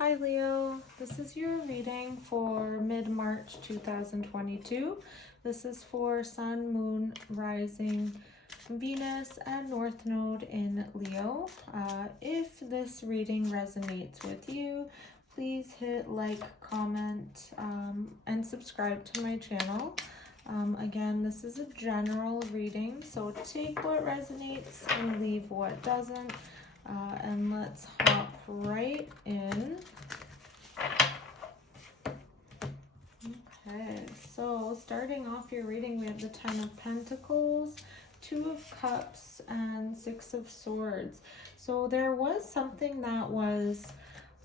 Hi Leo, this is your reading for mid-March 2022. This is for Sun, Moon, Rising, Venus, and North Node in Leo. If this reading resonates with you, please hit like, comment, and subscribe to my channel. Again, this is a general reading, so take what resonates and leave what doesn't. And let's hop right in. Okay, so starting off your reading, we have the Ten of Pentacles, Two of Cups, and Six of Swords. So there was something that was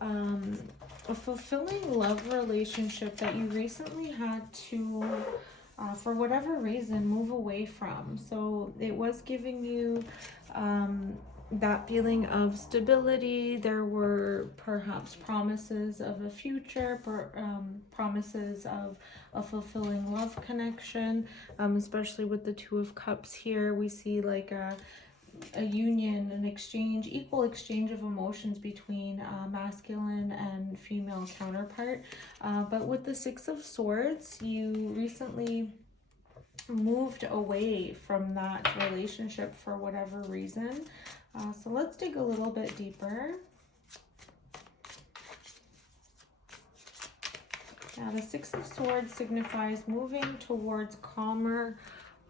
a fulfilling love relationship that you recently had to, for whatever reason, move away from. So it was giving you that feeling of stability. There were perhaps promises of a future, promises of a fulfilling love connection, especially with the Two of Cups here. We see like a union, an exchange, equal exchange of emotions between masculine and female counterpart. But with the Six of Swords, you recently moved away from that relationship for whatever reason. So let's dig a little bit deeper. Now, the Six of Swords signifies moving towards calmer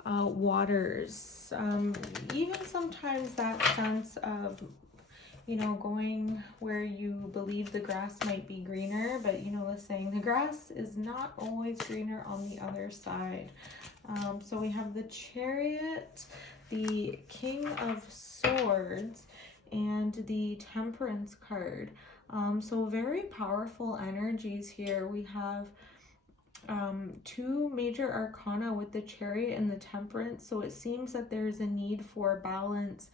waters. Even sometimes that sense of, you know, going where you believe the grass might be greener, but you know the saying, the grass is not always greener on the other side. So we have the Chariot, the King of Swords, and the Temperance card. So very powerful energies here. We have two major arcana with the Chariot and the Temperance. So it seems that there's a need for balance,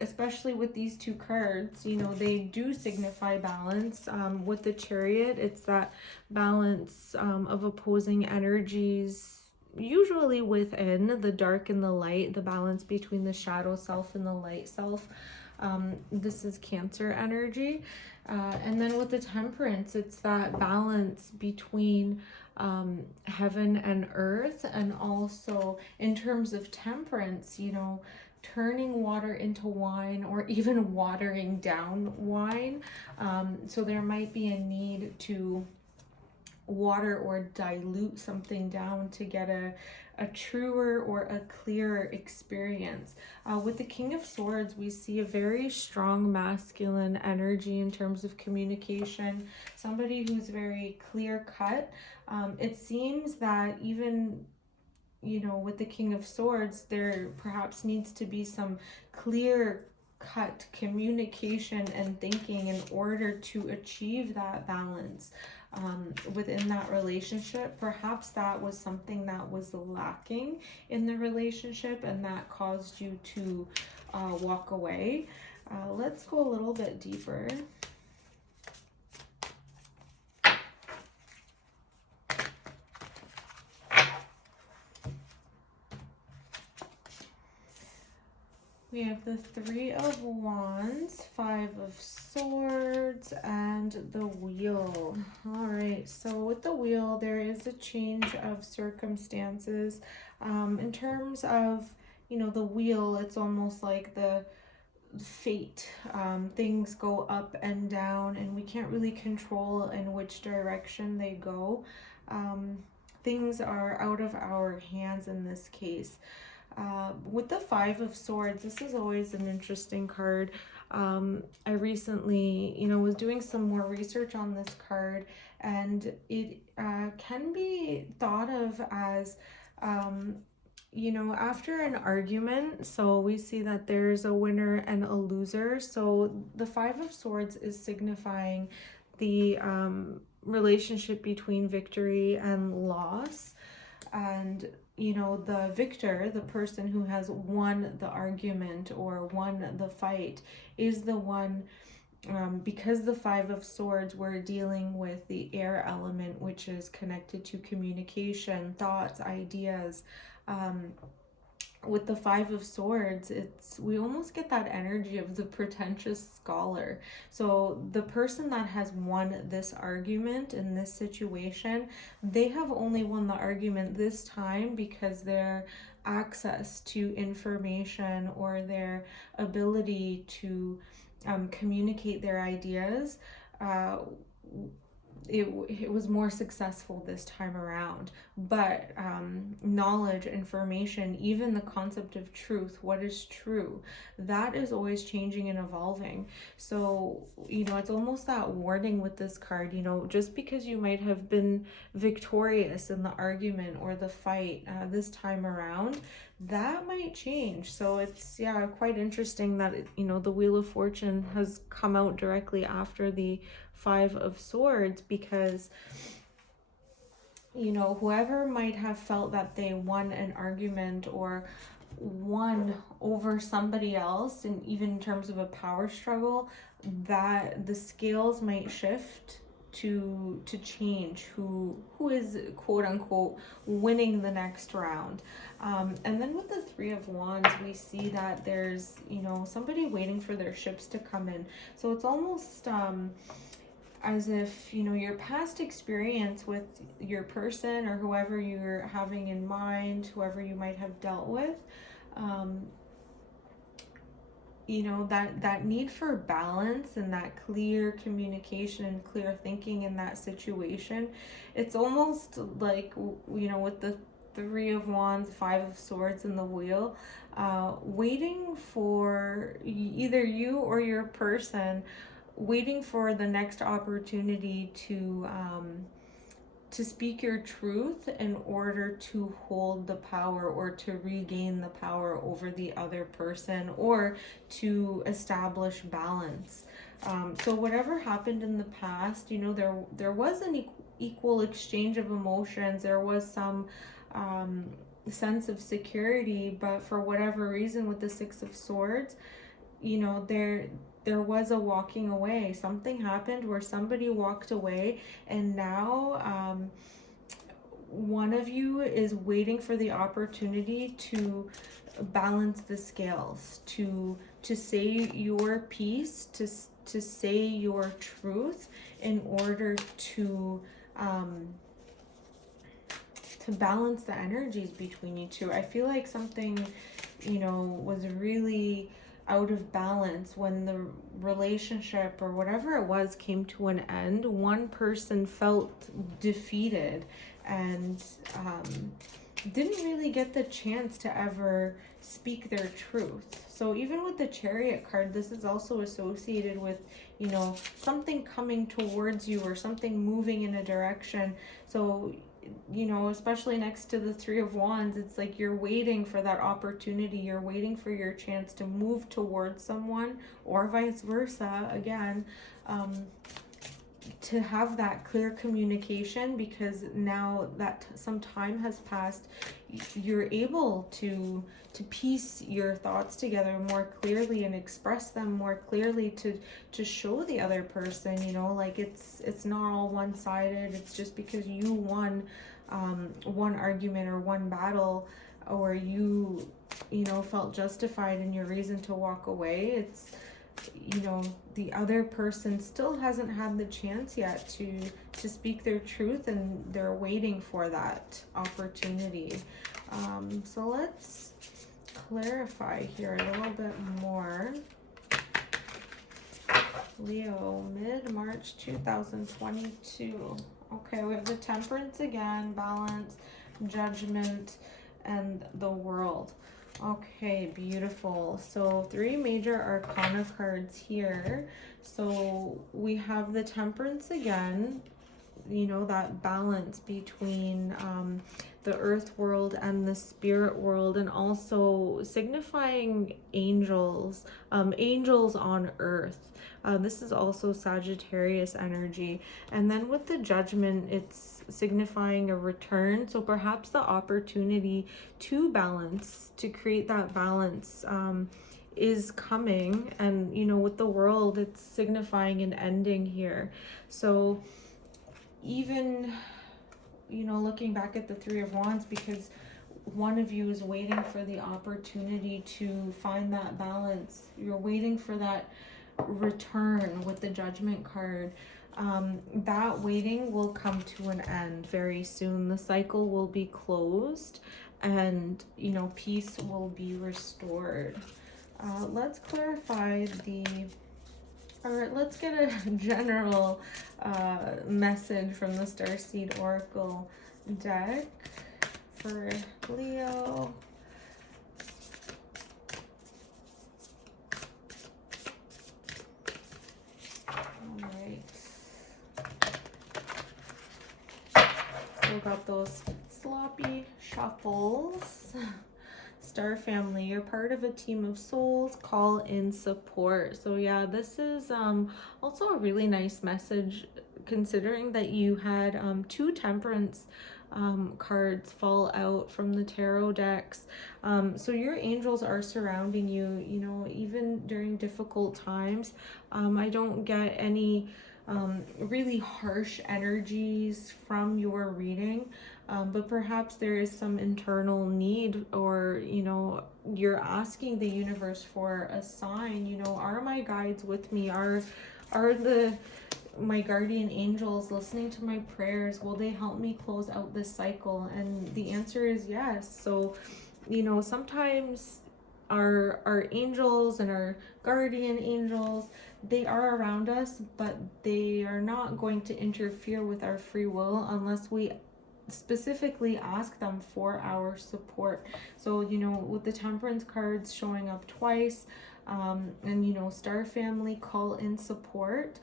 especially with these two cards. You know, they do signify balance. With the Chariot, it's that balance of opposing energies, usually within the dark and the light, the balance between the shadow self and the light self. This is Cancer energy. And then with the Temperance, it's that balance between heaven and earth, and also in terms of temperance, you know, turning water into wine or even watering down wine. So there might be a need to water or dilute something down to get a truer or a clearer experience. With the King of Swords, we see a very strong masculine energy in terms of communication, somebody who's very clear cut. It seems that even, you know, with the King of Swords, there perhaps needs to be some clear cut communication and thinking in order to achieve that balance within that relationship. Perhaps that was something that was lacking in the relationship, and that caused you to walk away. Let's go a little bit deeper. We have the Three of Wands, Five of Swords, and the Wheel. All right, so with the Wheel, there is a change of circumstances. In terms of, you know, the Wheel, it's almost like the fate. Things go up and down, and we can't really control in which direction they go. Things are out of our hands in this case. With the Five of Swords, this is always an interesting card. I recently, you know, was doing some more research on this card, and it can be thought of as, you know, after an argument. So we see that there's a winner and a loser. So the Five of Swords is signifying the relationship between victory and loss. And you know, the victor, the person who has won the argument or won the fight, is the one, because the Five of Swords, we're dealing with the air element, which is connected to communication, thoughts, ideas. with the Five of Swords, we almost get that energy of the pretentious scholar. So the person that has won this argument in this situation, they have only won the argument this time because their access to information or their ability to communicate their ideas, uh, it was more successful this time around. But knowledge, information, even the concept of truth, what is true, that is always changing and evolving. So, it's almost that warning with this card, just because you might have been victorious in the argument or the fight this time around, that might change. So it's, quite interesting that, the Wheel of Fortune has come out directly after the Five of Swords, because whoever might have felt that they won an argument or won over somebody else, and even in terms of a power struggle, that the scales might shift to change who is quote unquote winning the next round. And then with the Three of Wands, we see that there's somebody waiting for their ships to come in. So it's almost as if your past experience with your person or whoever you're having in mind, whoever you might have dealt with, that need for balance and that clear communication and clear thinking in that situation. It's almost like with the Three of Wands, Five of Swords, and the Wheel, waiting for either you or your person, waiting for the next opportunity to speak your truth in order to hold the power or to regain the power over the other person, or to establish balance. So whatever happened in the past, there was an equal exchange of emotions. There was some sense of security, but for whatever reason with the Six of Swords, there was a walking away. Something happened where somebody walked away, and now one of you is waiting for the opportunity to balance the scales, to say your piece, to say your truth in order to balance the energies between you two. I feel like something was really out of balance when the relationship or whatever it was came to an end. One person felt defeated and didn't really get the chance to ever speak their truth. So even with the Chariot card, this is also associated with something coming towards you or something moving in a direction. So especially next to the Three of Wands, it's like you're waiting for that opportunity. You're waiting for your chance to move towards someone, or vice versa, again, to have that clear communication, because now that some time has passed, you're able to piece your thoughts together more clearly and express them more clearly to show the other person, like it's not all one-sided. It's just because you won one argument or one battle, or you felt justified in your reason to walk away. It's the other person still hasn't had the chance yet to speak their truth, and they're waiting for that opportunity. So let's clarify here a little bit more. Leo, mid-March 2022. Okay, we have the Temperance again, balance, judgment, and the World. Okay, beautiful. So 3 major arcana cards here. So we have the Temperance again, that balance between the earth world and the spirit world, and also signifying angels, angels on earth. This is also Sagittarius energy. And then with the Judgment, it's signifying a return. So perhaps the opportunity to balance, to create that balance, is coming. And with the World, it's signifying an ending here. So even looking back at the Three of Wands, because one of you is waiting for the opportunity to find that balance. You're waiting for that return with the Judgment card. That waiting will come to an end very soon. The cycle will be closed, and you know, peace will be restored. Let's clarify let's get a general message from the Starseed Oracle deck for Leo. Still got those sloppy shuffles. Star family, you're part of a team of souls. Call in support. So yeah, this is also a really nice message, considering that you had two temperance cards fall out from the tarot decks. So your angels are surrounding you, you know, even during difficult times. I don't get any really harsh energies from your reading, but perhaps there is some internal need, or you know, you're asking the universe for a sign. You know, are my guides with me? Are my guardian angels listening to my prayers? Will they help me close out this cycle? And the answer is yes. So you know, sometimes our angels and our guardian angels, they are around us, but they are not going to interfere with our free will unless we specifically ask them for our support. So you know, with the temperance cards showing up twice, and you know, star family, call in support,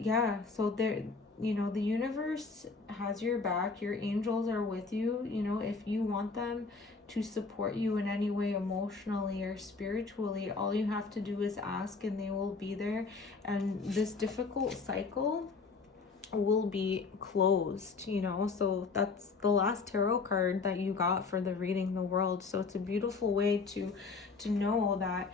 yeah, so there, you know, the universe has your back. Your angels are with you. You know, if you want them to support you in any way, emotionally or spiritually, all you have to do is ask and they will be there. And this difficult cycle will be closed, you know. So that's the last tarot card that you got for the reading the world. So it's a beautiful way to know that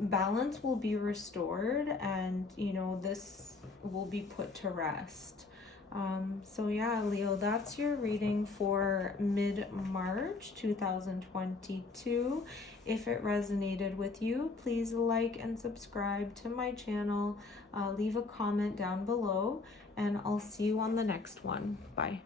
balance will be restored, and you know, this will be put to rest. So yeah, Leo, that's your reading for mid-March 2022. If it resonated with you, please like and subscribe to my channel. Leave a comment down below, and I'll see you on the next one. Bye.